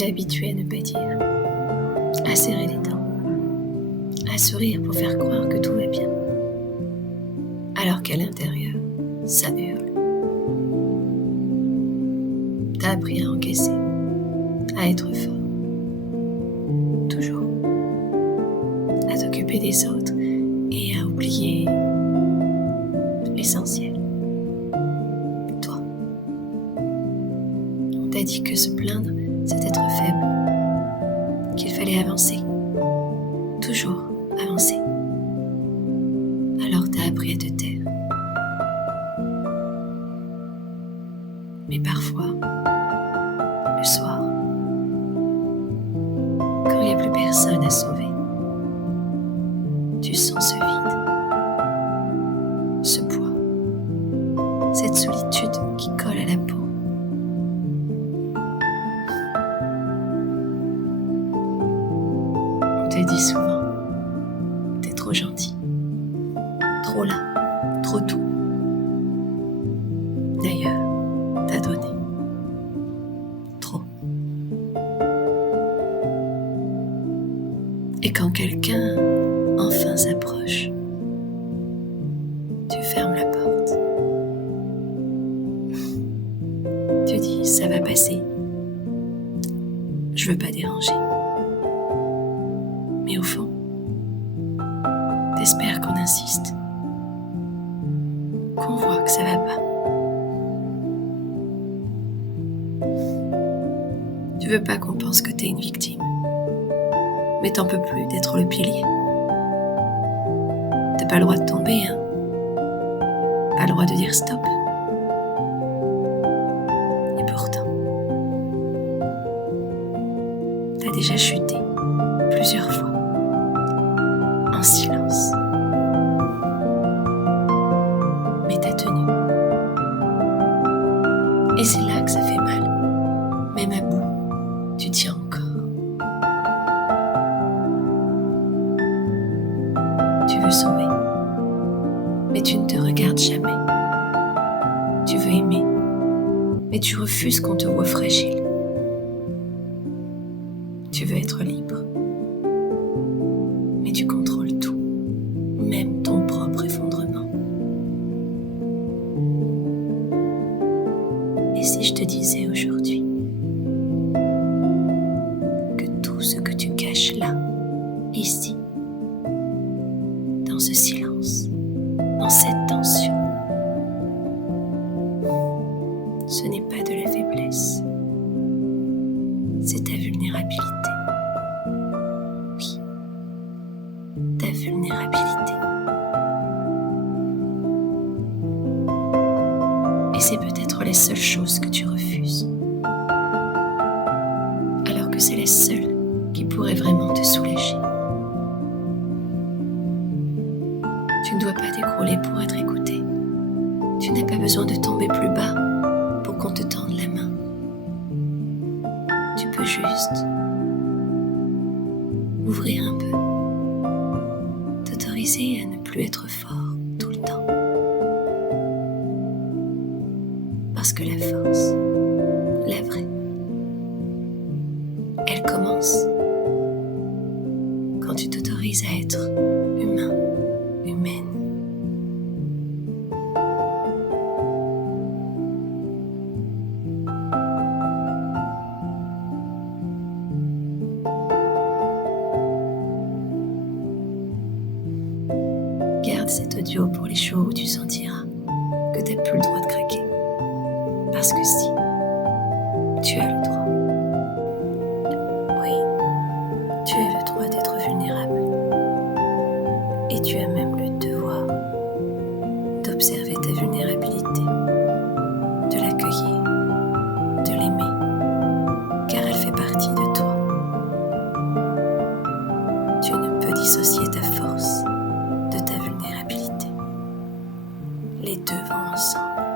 t'es habitué à ne pas dire, à serrer les dents, à sourire pour faire croire que tout va bien, alors qu'à l'intérieur, ça hurle. T'as appris à encaisser, à être fort, toujours, à t'occuper des autres et à oublier l'essentiel, toi. On t'a dit que se plaindre, c'est être faible, qu'il fallait avancer, toujours avancer. Alors t'as appris à te taire. Mais parfois, le soir, quand il n'y a plus personne à sauver, tu sens ce vide, ce poids, cette solitude qui colle à la peau. On te dit souvent, t'es trop gentil, trop là, trop tout. D'ailleurs, t'as donné trop. Et quand quelqu'un enfin s'approche, tu fermes la porte. Tu dis, ça va passer. Je veux pas déranger. Mais au fond, t'espères qu'on insiste, qu'on voit que ça va pas. Tu veux pas qu'on pense que t'es une victime, mais t'en peux plus d'être le pilier. T'as pas le droit de tomber, hein. Pas le droit de dire stop. Et pourtant, t'as déjà chuté plusieurs fois, en silence. Mais t'as tenu. Et c'est là que ça fait mal. Même à bout, tu tiens encore. Tu veux sauver, mais tu ne te regardes jamais. Tu veux aimer, mais tu refuses qu'on te voie fragile. Tu veux être libre, mais tu contrôles tout, même ton propre effondrement. Et si je te disais aujourd'hui que tout ce que tu caches là, ici, dans ce silence, dans cette tension, ce n'est pas de la faiblesse, c'est ta vulnérabilité. Oui, ta vulnérabilité. Et c'est peut-être les seules choses que tu refuses, alors que c'est les seules qui pourraient vraiment te soulager. Tu ne dois pas t'écrouler pour être écouté. Tu n'as pas besoin de tomber plus bas pour qu'on te tende la main. Tu peux juste ouvrir un peu, t'autoriser à ne plus être fort tout le temps. Parce que la force, la vraie, elle commence quand tu t'autorises à être humain, humaine. Garde cet audio pour les jours où tu sentiras que tu n'as plus le droit de craquer. Parce que si, tu as le droit. Oui, tu as le droit d'être vulnérable. Et tu as même le devoir d'observer ta vulnérabilité, de l'accueillir, de l'aimer, car elle fait partie de toi. Tu ne peux dissocier ta force de ta vulnérabilité. Les deux vont ensemble.